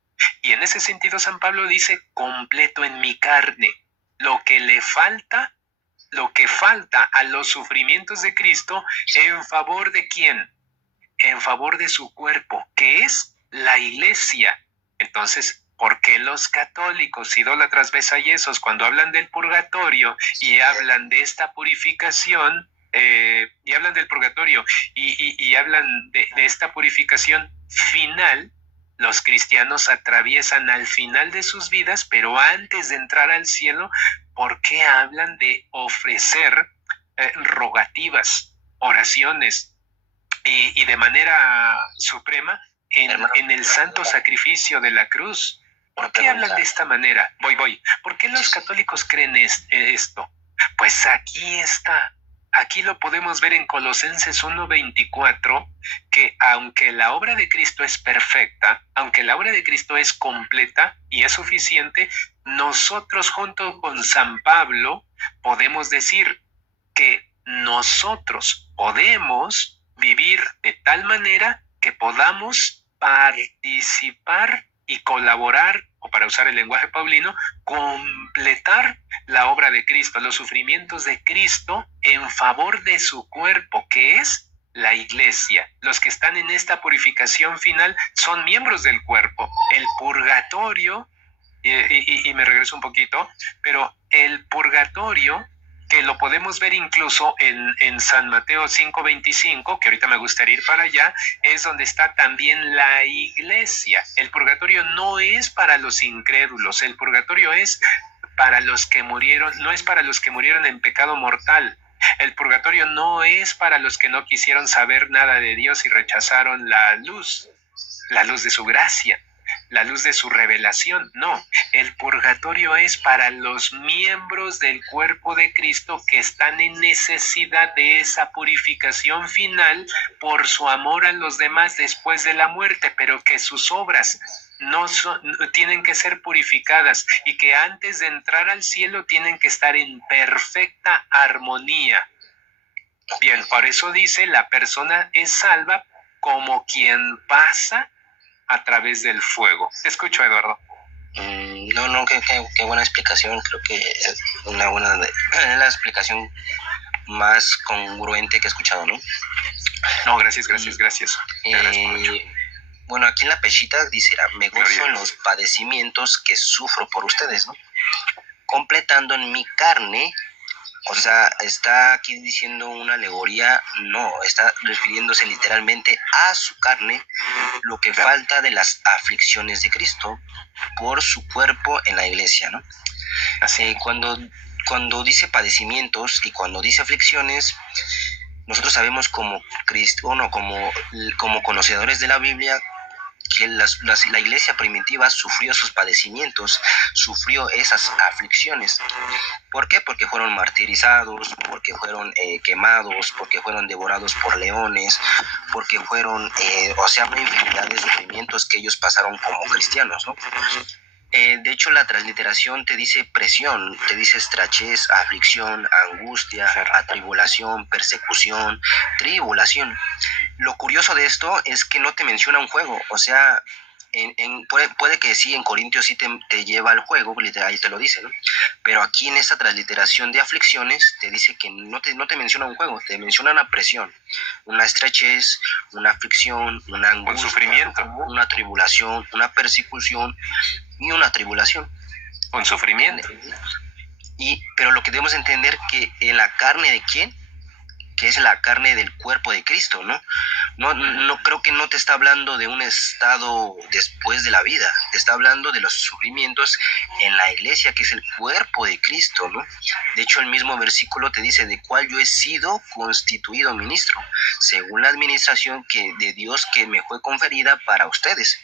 Y en ese sentido San Pablo dice, completo en mi carne, lo que le falta, lo que falta a los sufrimientos de Cristo, ¿en favor de quién? En favor de su cuerpo, que es la iglesia. Entonces, ¿por qué los católicos idólatras besayesos cuando hablan del purgatorio y hablan de esta purificación, y hablan del purgatorio y hablan de esta purificación final? Los cristianos atraviesan al final de sus vidas, pero antes de entrar al cielo, ¿por qué hablan de ofrecer rogativas, oraciones y de manera suprema en el santo sacrificio de la cruz? ¿Por qué hablan de esta manera? Voy. ¿Por qué los católicos creen esto? Pues aquí está. Aquí lo podemos ver en Colosenses 1:24, que aunque la obra de Cristo es perfecta, aunque la obra de Cristo es completa y es suficiente, nosotros junto con San Pablo podemos decir que nosotros podemos vivir de tal manera que podamos participar y colaborar, o para usar el lenguaje paulino, completar la obra de Cristo, los sufrimientos de Cristo en favor de su cuerpo, que es la iglesia. Los que están en esta purificación final son miembros del cuerpo. El purgatorio, y me regreso un poquito, pero el purgatorio, que lo podemos ver incluso en San Mateo 5:25, que ahorita me gustaría ir para allá, es donde está también la iglesia. El purgatorio no es para los incrédulos, el purgatorio es para los que murieron, no es para los que murieron en pecado mortal. El purgatorio no es para los que no quisieron saber nada de Dios y rechazaron la luz de su gracia, la luz de su revelación. No, el purgatorio es para los miembros del cuerpo de Cristo que están en necesidad de esa purificación final por su amor a los demás después de la muerte, pero que sus obras no tienen que ser purificadas y que antes de entrar al cielo tienen que estar en perfecta armonía. Bien, por eso dice, la persona es salva como quien pasa a través del fuego. Te escucho, Eduardo. No, qué buena explicación. Creo que es la explicación más congruente que he escuchado, ¿no? No, gracias. Bueno, aquí en la pechita dice, me gozo en los padecimientos que sufro por ustedes, ¿no? Completando en mi carne O sea, ¿está aquí diciendo una alegoría? No, está refiriéndose literalmente a su carne, lo que falta de las aflicciones de Cristo por su cuerpo en la iglesia, ¿no? Así. Cuando dice padecimientos y cuando dice aflicciones, nosotros sabemos como como conocedores de la Biblia que la iglesia primitiva sufrió sus padecimientos, sufrió esas aflicciones. ¿Por qué? Porque fueron martirizados, porque fueron quemados, porque fueron devorados por leones, porque fueron, una infinidad de sufrimientos que ellos pasaron como cristianos, ¿no? De hecho, la transliteración te dice presión, te dice estrechez, aflicción, angustia, atribulación, persecución, tribulación. Lo curioso de esto es que no te menciona un juego, o sea, puede que sí, en Corintios sí te lleva al juego, literal, ahí te lo dice, ¿no? Pero aquí en esta transliteración de aflicciones te dice que no te menciona un juego, te menciona una presión, una estrechez, una aflicción, una angustia, un sufrimiento, una tribulación, una persecución y una tribulación. Un sufrimiento. Pero lo que debemos entender que en la carne de quién, que es la carne del cuerpo de Cristo, ¿no? No creo que no te está hablando de un estado después de la vida, te está hablando de los sufrimientos en la iglesia, que es el cuerpo de Cristo, ¿no? De hecho, el mismo versículo te dice, de cual yo he sido constituido ministro, según la administración de Dios que me fue conferida para ustedes,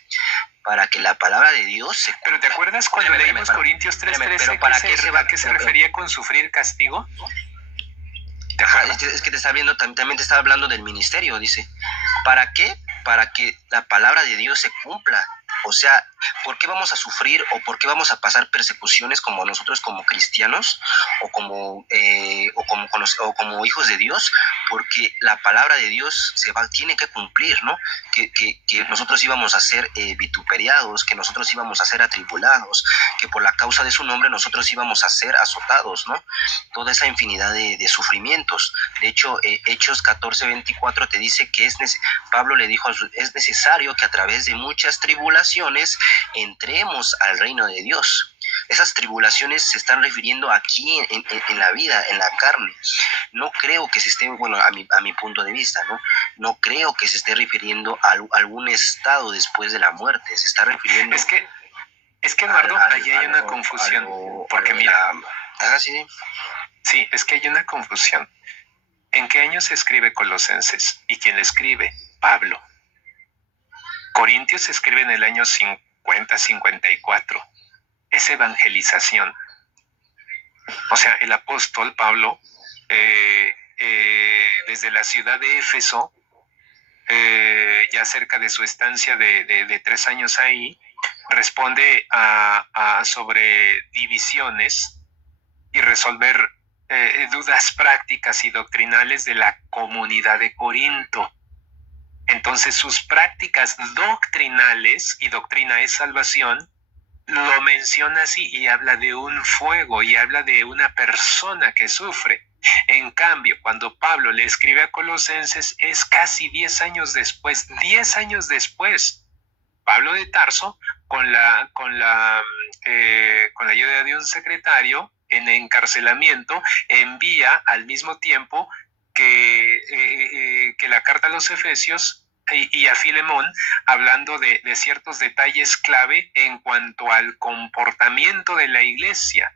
para que la palabra de Dios se cumpla. Pero ¿te acuerdas cuando leímos Corintios 3:13? ¿A qué se refería con sufrir castigo? Es que te está viendo, también te está hablando del ministerio, dice. ¿Para qué? Para que la palabra de Dios se cumpla. O sea, ¿por qué vamos a sufrir o por qué vamos a pasar persecuciones como nosotros como cristianos o como hijos de Dios? Porque la palabra de Dios tiene que cumplir, ¿no? Que nosotros íbamos a ser vituperiados, que nosotros íbamos a ser atribulados, que por la causa de su nombre nosotros íbamos a ser azotados, ¿no? Toda esa infinidad de sufrimientos. De hecho, Hechos 14:24 te dice que Pablo le dijo, es necesario que a través de muchas tribulaciones entremos al reino de Dios. Esas tribulaciones se están refiriendo aquí en la vida, en la carne. No creo que se esté, bueno, a mi punto de vista, ¿no? No creo que se esté refiriendo a algún estado después de la muerte. Se está refiriendo... Es que Eduardo, allí hay una confusión. Porque mira... sí. Sí, es que hay una confusión. ¿En qué año se escribe Colosenses? ¿Y quién le escribe? Pablo. Corintios se escribe en el año 50-54. Es evangelización. O sea, el apóstol Pablo, desde la ciudad de Éfeso, ya cerca de su estancia de 3 años ahí, responde sobre divisiones y resolver dudas prácticas y doctrinales de la comunidad de Corinto. Entonces sus prácticas doctrinales, y doctrina es salvación, lo menciona así y habla de un fuego y habla de una persona que sufre. En cambio, cuando Pablo le escribe a Colosenses es casi 10 años después, Pablo de Tarso, con la ayuda de un secretario en encarcelamiento, envía al mismo tiempo que la carta a los Efesios y a Filemón, hablando de ciertos detalles clave en cuanto al comportamiento de la iglesia.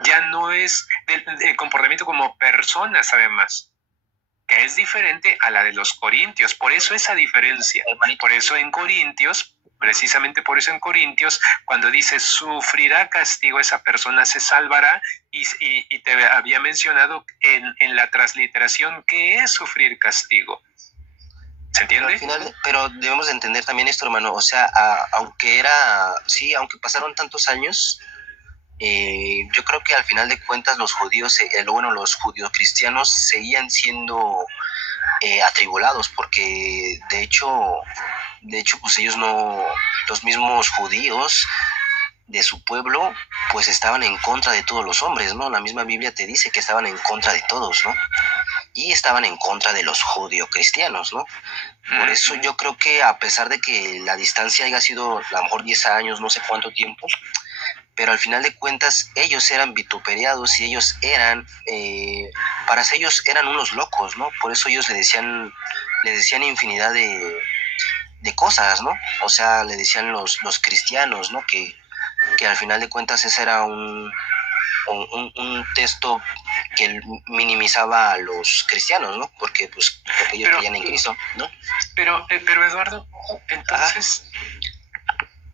Ya no es el comportamiento como personas, además, que es diferente a la de los corintios. Por eso esa diferencia. Por eso en Corintios, precisamente por eso en Corintios, cuando dice sufrirá castigo, esa persona se salvará, y te había mencionado en la transliteración qué es sufrir castigo. ¿Se entiende? Pero debemos entender también esto, hermano. O sea, aunque pasaron tantos años, yo creo que al final de cuentas los judíos, los judio-cristianos seguían siendo atribulados, porque de hecho, pues ellos los mismos judíos de su pueblo, pues estaban en contra de todos los hombres, ¿no? La misma Biblia te dice que estaban en contra de todos, ¿no? Y estaban en contra de los judio-cristianos, ¿no? Por eso yo creo que a pesar de que la distancia haya sido a lo mejor 10 años, no sé cuánto tiempo, pero al final de cuentas ellos eran vituperiados y ellos eran, para ellos eran unos locos, ¿no? Por eso ellos le decían infinidad de cosas, ¿no? O sea, le decían los cristianos, ¿no? Que al final de cuentas ese era un texto que minimizaba a los cristianos, ¿no? Porque ellos creían en Cristo, ¿no? Pero Eduardo, entonces,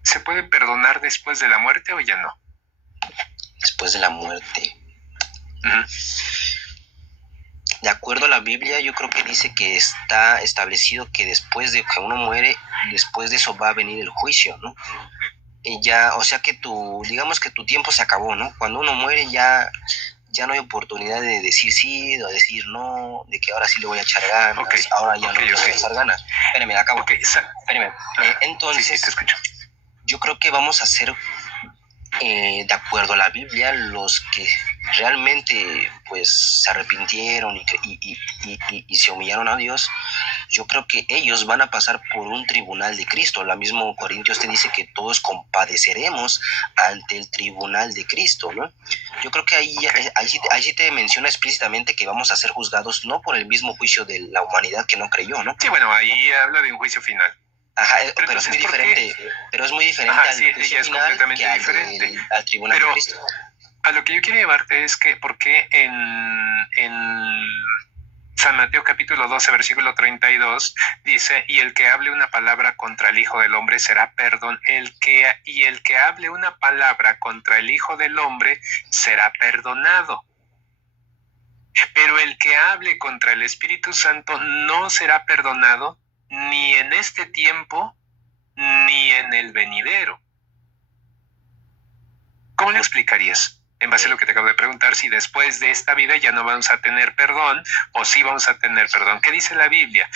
¿se puede perdonar después de la muerte o ya no? Después de la muerte. Uh-huh. De acuerdo a la Biblia, yo creo que dice que está establecido que después de que uno muere, después de eso va a venir el juicio, ¿no? Y ya, o sea que digamos que tu tiempo se acabó, ¿no? Cuando uno muere ya no hay oportunidad de decir sí o decir no, de que ahora sí le voy a echar ganas, ahora ya no le voy a echar ganas. Espérame, acabo. Espérame. Entonces, sí, te escucho. Yo creo que vamos a hacer, de acuerdo a la Biblia, los que realmente pues se arrepintieron y se humillaron a Dios. Yo creo que ellos van a pasar por un tribunal de Cristo. La misma Corintios te dice que todos compadeceremos ante el tribunal de Cristo, ¿no? Yo creo que ahí sí te menciona explícitamente que vamos a ser juzgados no por el mismo juicio de la humanidad que no creyó, ¿no? Sí, bueno, ahí habla de un juicio final. Ajá, pero es muy diferente. Pero es muy diferente al juicio final que al tribunal de Cristo. A lo que yo quiero llevarte es que, porque en San Mateo capítulo 12, versículo 32, dice, y el que hable una palabra contra el Hijo del Hombre será perdón, el que hable una palabra contra el Hijo del Hombre será perdonado. Pero el que hable contra el Espíritu Santo no será perdonado, ni en este tiempo, ni en el venidero. ¿Cómo le explicarías? En base a lo que te acabo de preguntar, si después de esta vida ya no vamos a tener perdón o sí vamos a tener perdón. ¿Qué dice la Biblia?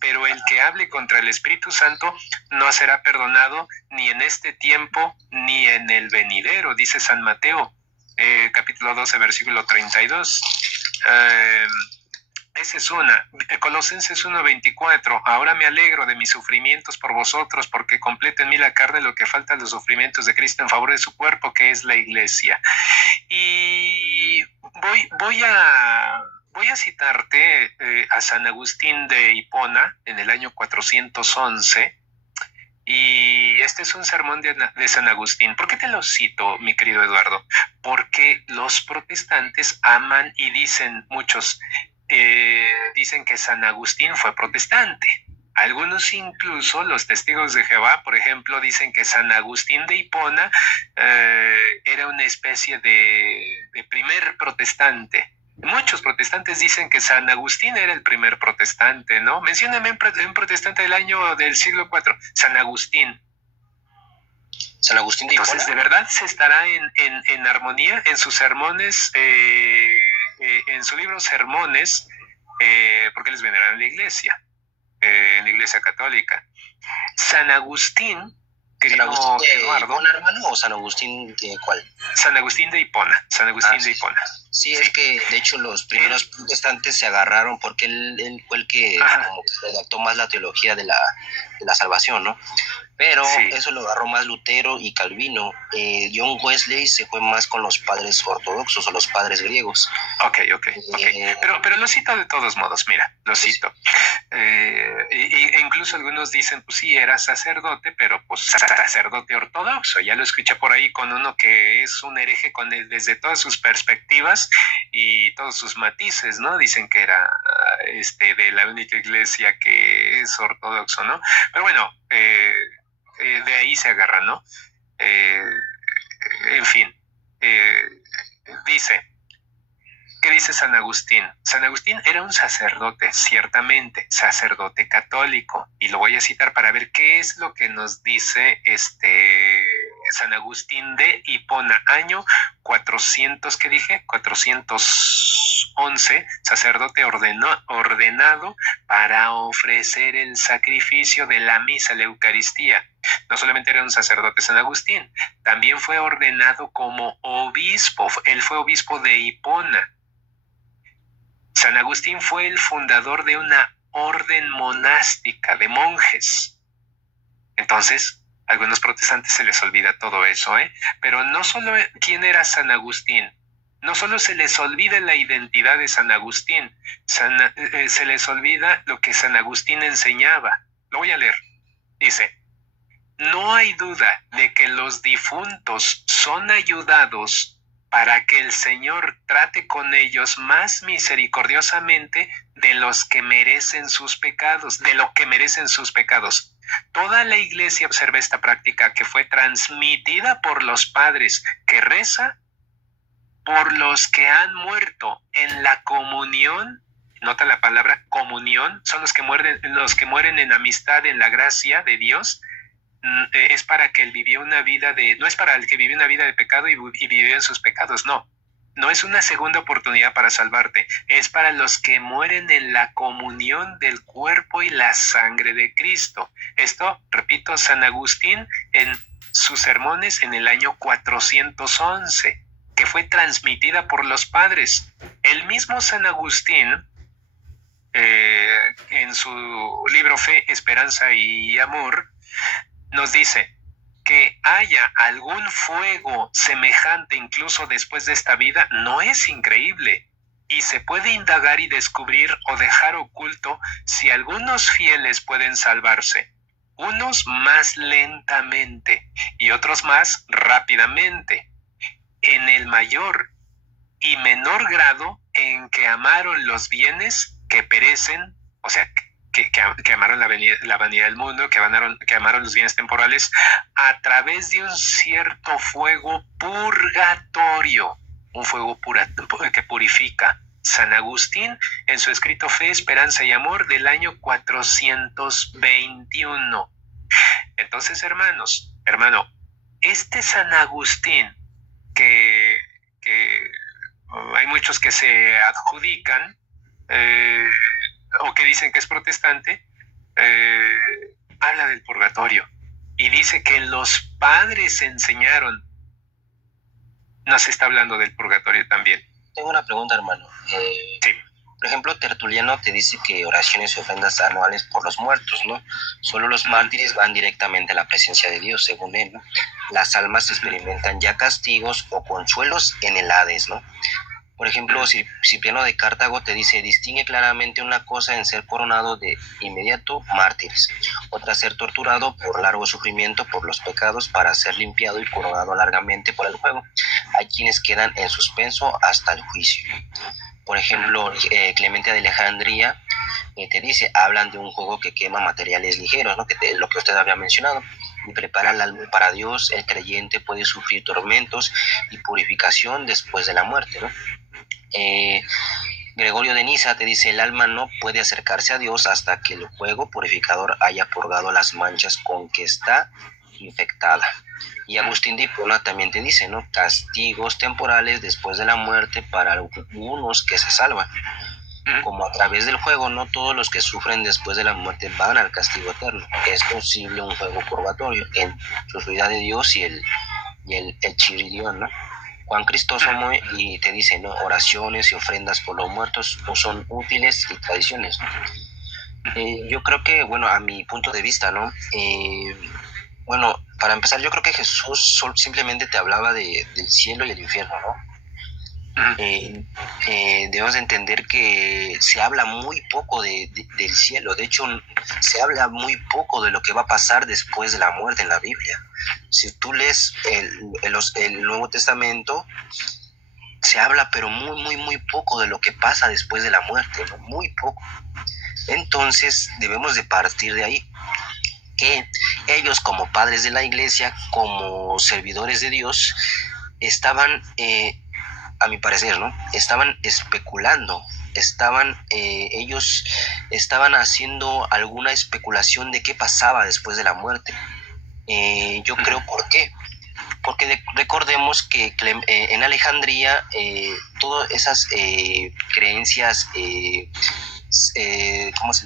Pero el que hable contra el Espíritu Santo no será perdonado ni en este tiempo ni en el venidero, dice San Mateo, capítulo 12, versículo 32. Esa es una. Colosenses 1:24. Ahora me alegro de mis sufrimientos por vosotros, porque completa en mí la carne lo que falta a los sufrimientos de Cristo en favor de su cuerpo, que es la iglesia. Y voy a citarte a San Agustín de Hipona en el año 411. Y este es un sermón de San Agustín. ¿Por qué te lo cito, mi querido Eduardo? Porque los protestantes aman y dicen, muchos dicen que San Agustín fue protestante. Algunos, incluso los testigos de Jehová, por ejemplo, dicen que San Agustín de Hipona era una especie de primer protestante. Muchos protestantes dicen que San Agustín era el primer protestante, ¿no? Mencióname un protestante del siglo IV, San Agustín. San Agustín de Hipona. Entonces, ¿de verdad se estará en armonía en sus sermones, en su libro Sermones, porque les veneraron en la iglesia católica? San Agustín, querido Eduardo. ¿Hipona, hermano, o San Agustín de cuál? San Agustín de Hipona. San Agustín de Hipona. Sí, es que de hecho los primeros protestantes se agarraron porque él fue el que como que redactó más la teología de la salvación, ¿no? Pero eso lo agarró más Lutero y Calvino. John Wesley se fue más con los padres ortodoxos o los padres griegos. Ok. Pero lo cito de todos modos, mira, lo cito. E incluso algunos dicen, pues sí, era sacerdote, pero pues sacerdote ortodoxo. Ya lo escuché por ahí con uno que es un hereje desde todas sus perspectivas y todos sus matices, ¿no? Dicen que era de la única iglesia que es ortodoxo, ¿no? Pero bueno, de ahí se agarra, ¿no? En fin, ¿qué dice San Agustín? San Agustín era un sacerdote, ciertamente, sacerdote católico, y lo voy a citar para ver qué es lo que nos dice San Agustín de Hipona, año 400, ¿qué dije? 411, sacerdote ordenado para ofrecer el sacrificio de la misa, la Eucaristía. No solamente era un sacerdote San Agustín, también fue ordenado como obispo. Él fue obispo de Hipona. San Agustín fue el fundador de una orden monástica de monjes. Entonces, A algunos protestantes se les olvida todo eso, ¿eh? Pero no solo quién era San Agustín, no solo se les olvida la identidad de San Agustín, se les olvida lo que San Agustín enseñaba. Lo voy a leer. Dice: no hay duda de que los difuntos son ayudados para que el Señor trate con ellos más misericordiosamente de los que merecen sus pecados, de lo que merecen sus pecados. Toda la Iglesia observa esta práctica que fue transmitida por los padres, que reza por los que han muerto en la comunión. Nota la palabra comunión, son los que mueren en amistad, en la gracia de Dios. Es para que él vivió una vida no es para el que vivió una vida de pecado y vivió en sus pecados, no es una segunda oportunidad para salvarte, es para los que mueren en la comunión del cuerpo y la sangre de Cristo. Esto, repito, San Agustín en sus sermones en el año 411, que fue transmitida por los padres. El mismo San Agustín, en su libro Fe, Esperanza y Amor, nos dice que haya algún fuego semejante incluso después de esta vida no es increíble, y se puede indagar y descubrir o dejar oculto si algunos fieles pueden salvarse, unos más lentamente y otros más rápidamente, en el mayor y menor grado en que amaron los bienes que perecen, o sea, que amaron la vanidad del mundo, que amaron los bienes temporales, a través de un cierto fuego purgatorio, un fuego que purifica. San Agustín, en su escrito Fe, Esperanza y Amor, del año 421. Entonces, hermano, este San Agustín, que hay muchos que se adjudican, o que dicen que es protestante, habla del purgatorio y dice que los padres enseñaron. Nos está hablando del purgatorio también. Tengo una pregunta, hermano. Sí. Por ejemplo, Tertuliano te dice que oraciones y ofrendas anuales por los muertos, ¿no? Solo los mártires van directamente a la presencia de Dios, según él, ¿no? Las almas experimentan ya castigos o consuelos en el Hades, ¿no? Por ejemplo, Cipriano de Cartago te dice: distingue claramente una cosa en ser coronado de inmediato mártires, otra ser torturado por largo sufrimiento por los pecados para ser limpiado y coronado largamente por el fuego. Hay quienes quedan en suspenso hasta el juicio. Por ejemplo, Clemente de Alejandría te dice: hablan de un juego que quema materiales ligeros, ¿no? Lo que usted había mencionado, y prepara el alma para Dios. El creyente puede sufrir tormentos y purificación después de la muerte, ¿no? Gregorio de Niza te dice: el alma no puede acercarse a Dios hasta que el fuego purificador haya purgado las manchas con que está infectada. Y Agustín de Hipona también te dice, ¿no? Castigos temporales después de la muerte para algunos que se salvan. Como a través del fuego, no todos los que sufren después de la muerte van al castigo eterno. Es posible un fuego purgatorio en su ciudad de Dios y el chirilión, ¿no? Juan Crisóstomo y te dice, ¿no? Oraciones y ofrendas por los muertos no son útiles y tradiciones, ¿no? Yo creo que, bueno, a mi punto de vista, ¿no? Bueno, para empezar, yo creo que Jesús simplemente te hablaba del cielo y el infierno, ¿no? Debemos de entender que se habla muy poco del cielo. De hecho, se habla muy poco de lo que va a pasar después de la muerte en la Biblia. Si tú lees el Nuevo Testamento, se habla pero muy poco de lo que pasa después de la muerte, ¿no? Muy poco. Entonces debemos de partir de ahí, que ellos, como padres de la iglesia, como servidores de Dios, estaban, a mi parecer, ¿no? Estaban especulando, ellos estaban haciendo alguna especulación de qué pasaba después de la muerte. Yo creo, ¿por qué? Porque recordemos que en Alejandría todas esas creencias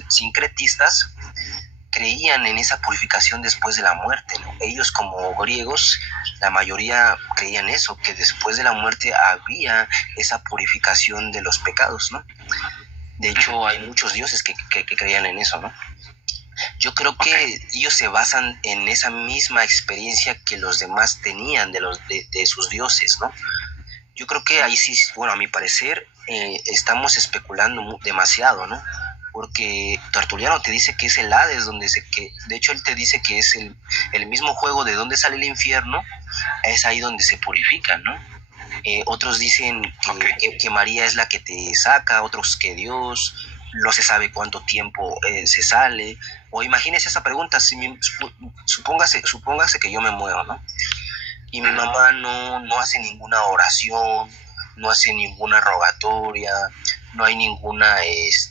sincretistas creían en esa purificación después de la muerte, ¿no? Ellos, como griegos, la mayoría creían eso, que después de la muerte había esa purificación de los pecados, ¿no? De hecho, hay muchos dioses que creían en eso, ¿no? Yo creo que ellos se basan en esa misma experiencia que los demás tenían de sus dioses, ¿no? Yo creo que ahí sí, bueno, a mi parecer, estamos especulando demasiado, ¿no? Porque Tertuliano te dice que es el Hades, de hecho él te dice que es el mismo juego de donde sale el infierno, es ahí donde se purifica, ¿no? Otros dicen que María es la que te saca, otros que Dios, no se sabe cuánto tiempo se sale, o imagínese esa pregunta, supóngase que yo me muero, ¿no? Y mi mamá no hace ninguna oración, no hace ninguna rogatoria, no hay ninguna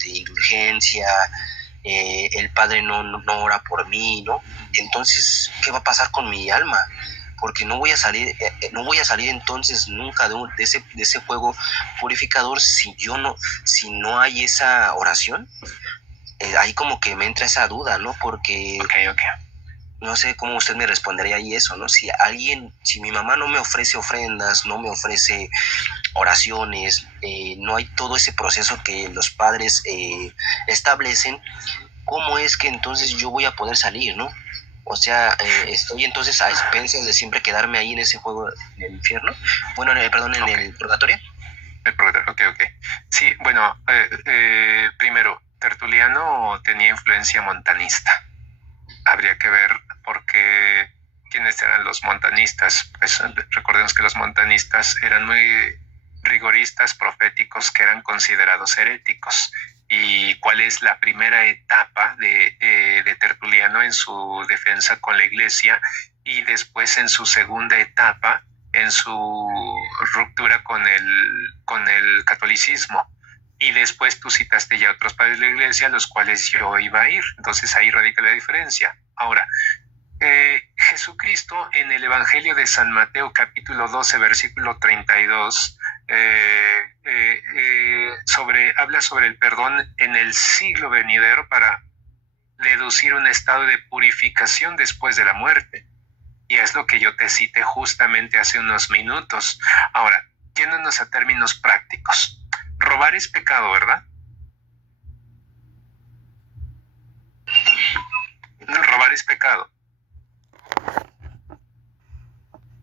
indulgencia, el padre no ora por mí, ¿no? Entonces, ¿qué va a pasar con mi alma? Porque no voy a salir entonces nunca de ese fuego purificador si no hay esa oración. Ahí como que me entra esa duda, ¿no? Porque no sé cómo usted me respondería ahí eso, ¿no? Si mi mamá no me ofrece ofrendas, no me ofrece oraciones, no hay todo ese proceso que los padres establecen, ¿cómo es que entonces yo voy a poder salir, ¿no? O sea, estoy entonces a expensas de siempre quedarme ahí en ese juego, en el infierno. Bueno, en el purgatorio. El purgatorio, ok. Sí, bueno, primero, Tertuliano tenía influencia montanista. Habría que ver por qué, quiénes eran los montanistas. Pues recordemos que los montanistas eran muy rigoristas, proféticos, que eran considerados heréticos. Y cuál es la primera etapa de Tertuliano en su defensa con la iglesia, y después en su segunda etapa en su ruptura con el catolicismo. Y después tú citaste ya otros padres de la iglesia a los cuales yo iba a ir. Entonces ahí radica la diferencia. Ahora, Jesucristo en el Evangelio de San Mateo capítulo 12 versículo 32 habla sobre el perdón en el siglo venidero para deducir un estado de purificación después de la muerte. Y es lo que yo te cité justamente hace unos minutos. Ahora, yéndonos a términos prácticos. Robar es pecado, ¿verdad? Robar es pecado.